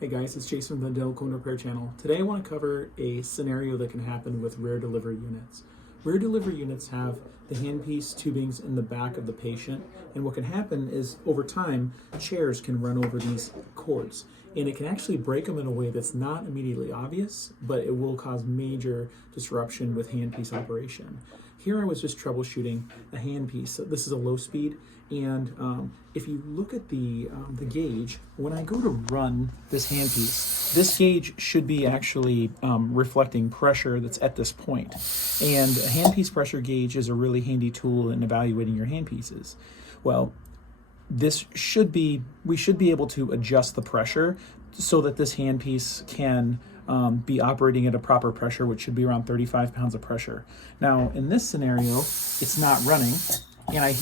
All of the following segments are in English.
Hey guys, it's Jason from the Dental Cone Repair channel. Today I want to cover a scenario that can happen with rear delivery units. Rear delivery units have the handpiece tubings in the back of the patient, and what can happen is over time chairs can run over these cords, and it can actually break them in a way that's not immediately obvious, but it will cause major disruption with handpiece operation. Here I was just troubleshooting a handpiece. So this is a low speed, and if you look at the gauge, when I go to run this handpiece, this gauge should be actually reflecting pressure that's at this point. And a handpiece pressure gauge is a really handy tool in evaluating your handpieces. Well, we should be able to adjust the pressure so that this handpiece can be operating at a proper pressure, which should be around 35 pounds of pressure. Now, in this scenario, it's not running, and I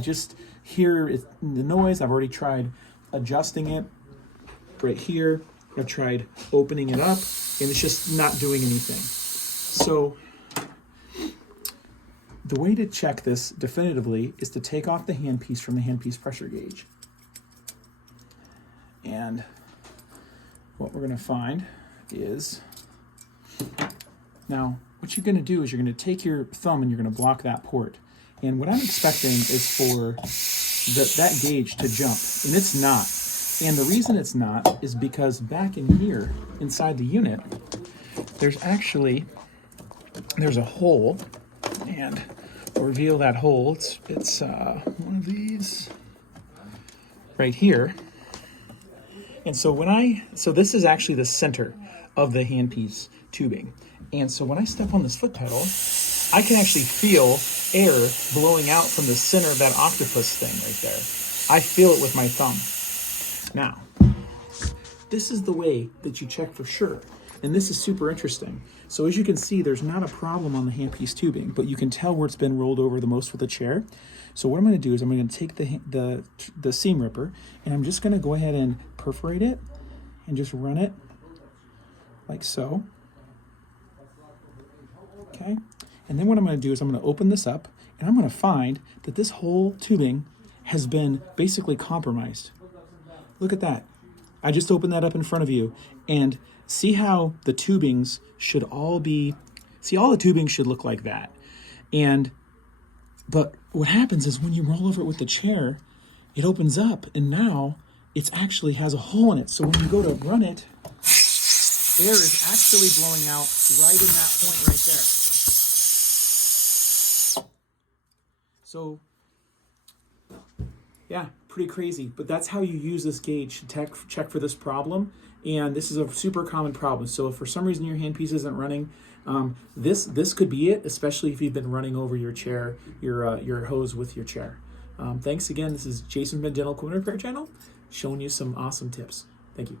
just hear the noise. I've already tried adjusting it right here. I've tried opening it up, and it's just not doing anything. So the way to check this definitively is to take off the handpiece from the handpiece pressure gauge. And what we're going to find is, now what you're going to do is you're going to take your thumb and you're going to block that port. And what I'm expecting is for that gauge to jump, and it's not. And the reason it's not is because back in here, inside the unit, there's a hole, and I'll reveal that hole. It's one of these right here. And so this is actually the center of the handpiece tubing. And so when I step on this foot pedal, I can actually feel air blowing out from the center of that octopus thing right there. I feel it with my thumb. Now, this is the way that you check for sure. And this is super interesting. So as you can see, there's not a problem on the handpiece tubing, but you can tell where it's been rolled over the most with the chair. So what I'm going to do is I'm going to take the seam ripper, and I'm just going to go ahead and perforate it and just run it like so. Okay. And then what I'm going to do is I'm going to open this up, and I'm going to find that this whole tubing has been basically compromised. Look at that. I just opened that up in front of you, and see how the tubings should all the tubings should look like that. But what happens is when you roll over it with the chair, it opens up, and now it actually has a hole in it. So when you go to run it, air is actually blowing out right in that point right there. So, yeah, pretty crazy. But that's how you use this gauge to check for this problem. And this is a super common problem. So if for some reason your handpiece isn't running, this could be it, especially if you've been running over your chair, your hose with your chair. Thanks again. This is Jason from the Dental Cone Repair channel, showing you some awesome tips. Thank you.